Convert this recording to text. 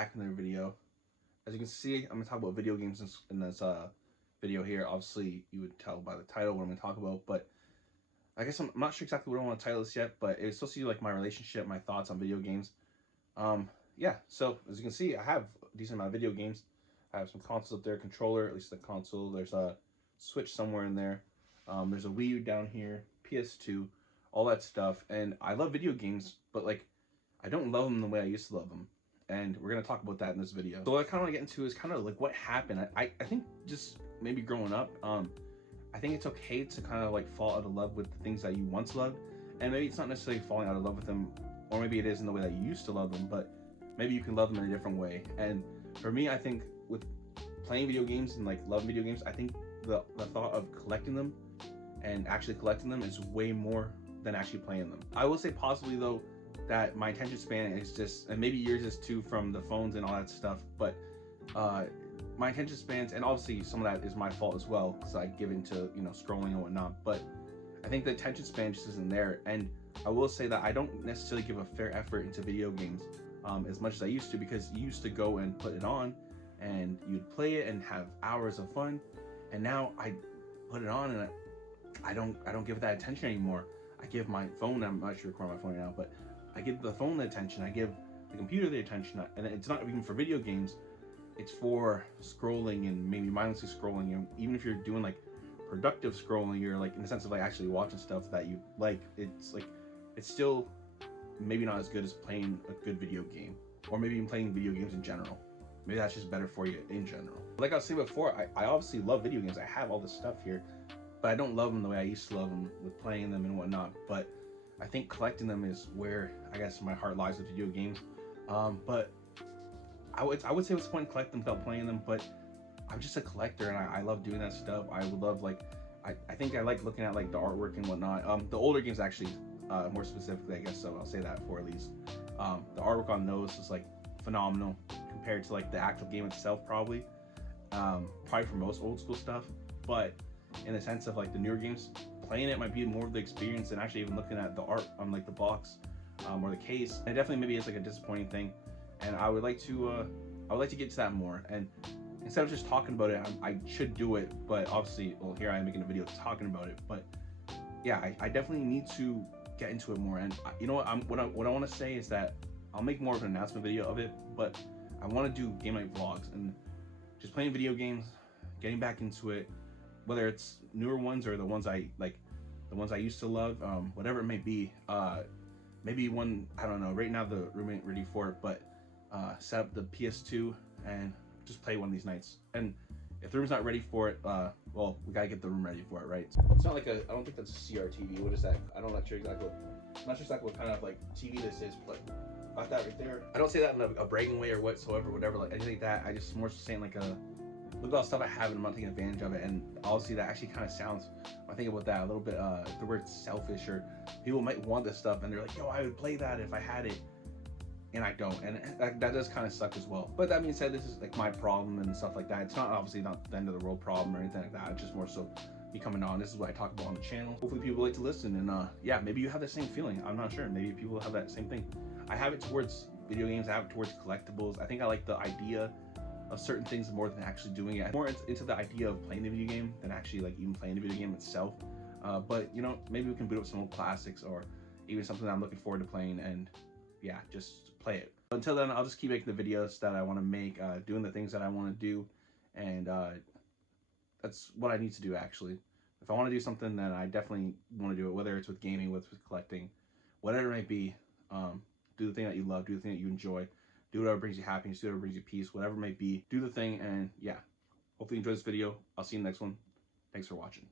back in another video. As you can see, I'm gonna talk about video games in this video here. Obviously, you would tell by the title what I'm gonna talk about, but I guess I'm not sure exactly what I want to title this yet. But it's supposed to be like my relationship, my thoughts on video games. Yeah. So as you can see, I have a decent amount of video games. I have some consoles up there, controller, at least the console. There's a Switch somewhere in there. There's a Wii U down here, PS2, all that stuff. And I love video games, but like I don't love them the way I used to love them. And we're going to talk about that in this video. So what I kind of want to get into is kind of like what happened. I think just maybe growing up, I think it's okay to kind of like fall out of love with the things that you once loved. And maybe it's not necessarily falling out of love with them, or maybe it is in the way that you used to love them, but maybe you can love them in a different way. And for me, I think with playing video games and like loving video games, I think the thought of collecting them and actually collecting them is way more than actually playing them. I will say possibly though that my attention span is just, and maybe yours is too from the phones and all that stuff, but my attention spans, and obviously some of that is my fault as well because I give into, you know, scrolling and whatnot, but I think the attention span just isn't there. And I will say that I don't necessarily give a fair effort into video games as much as I used to, because you used to go and put it on and you'd play it and have hours of fun, and now I put it on and I don't give that attention anymore. I give my phone, I'm not sure recording my phone right now, but I give the phone the attention, I give the computer the attention, and it's not even for video games, it's for scrolling and maybe mindlessly scrolling. And even if you're doing like productive scrolling, you're like in the sense of like actually watching stuff that you like, it's like it's still maybe not as good as playing a good video game, or maybe even playing video games in general. Maybe that's just better for you in general. Like I was saying before, I obviously love video games. I have all this stuff here, but I don't love them the way I used to love them with playing them and whatnot. But I think collecting them is where I guess my heart lies with video games. But I would say what's the point in collecting them without playing them? But I'm just a collector, and I love doing that stuff. I would love like I think I like looking at like the artwork and whatnot. The older games actually, more specifically, I guess, so I'll say that for at least. The artwork on those is like phenomenal compared to like the actual game itself, probably for most old school stuff. But in the sense of like the newer games, playing it might be more of the experience than actually even looking at the art on like the box or the case. And it definitely maybe is like a disappointing thing, and I would like to get to that more. And instead of just talking about it, I should do it, but obviously, well, here I am making a video talking about it. But yeah, I definitely need to get into it more. And you know what, what I want to say is that I'll make more of an announcement video of it, but I want to do game night vlogs and just playing video games, getting back into it, whether it's newer ones or the ones I like, the ones I used to love, whatever it may be. Maybe one, I don't know, right now the room ain't ready for it, but set up the PS2 and just play one of these nights. And if the room's not ready for it, well, we gotta get the room ready for it, right? It's not like I don't think that's a CRTV. What is that? I'm not sure exactly what kind of like TV this is, but got that right there. I don't say that in a bragging way or whatsoever, whatever, like anything like that. I just more saying like look at all the stuff I have and I'm not taking advantage of it. And obviously that actually kind of sounds, when I think about that a little bit, the word selfish, or people might want this stuff and they're like, yo, I would play that if I had it, and I don't, and that does kind of suck as well. But that being said, this is like my problem and stuff like that. It's not obviously not the end of the world problem or anything like that. It's just more so me coming on. This is what I talk about on the channel. Hopefully people like to listen, and yeah, maybe you have the same feeling. I'm not sure. Maybe people have that same thing. I have it towards video games. I have it towards collectibles. I think I like the idea of certain things more than actually doing it. I'm more into the idea of playing the video game than actually like even playing the video game itself. But you know, maybe we can boot up some old classics, or even something that I'm looking forward to playing, and yeah, just play it. Until then, I'll just keep making the videos that I want to make, doing the things that I want to do, and that's what I need to do actually. If I want to do something, then I definitely want to do it, whether it's with gaming, with collecting, whatever it might be. Do the thing that you love, do the thing that you enjoy, do whatever brings you happiness, do whatever brings you peace, whatever it may be, do the thing. And yeah, hopefully you enjoyed this video. I'll see you in the next one. Thanks for watching.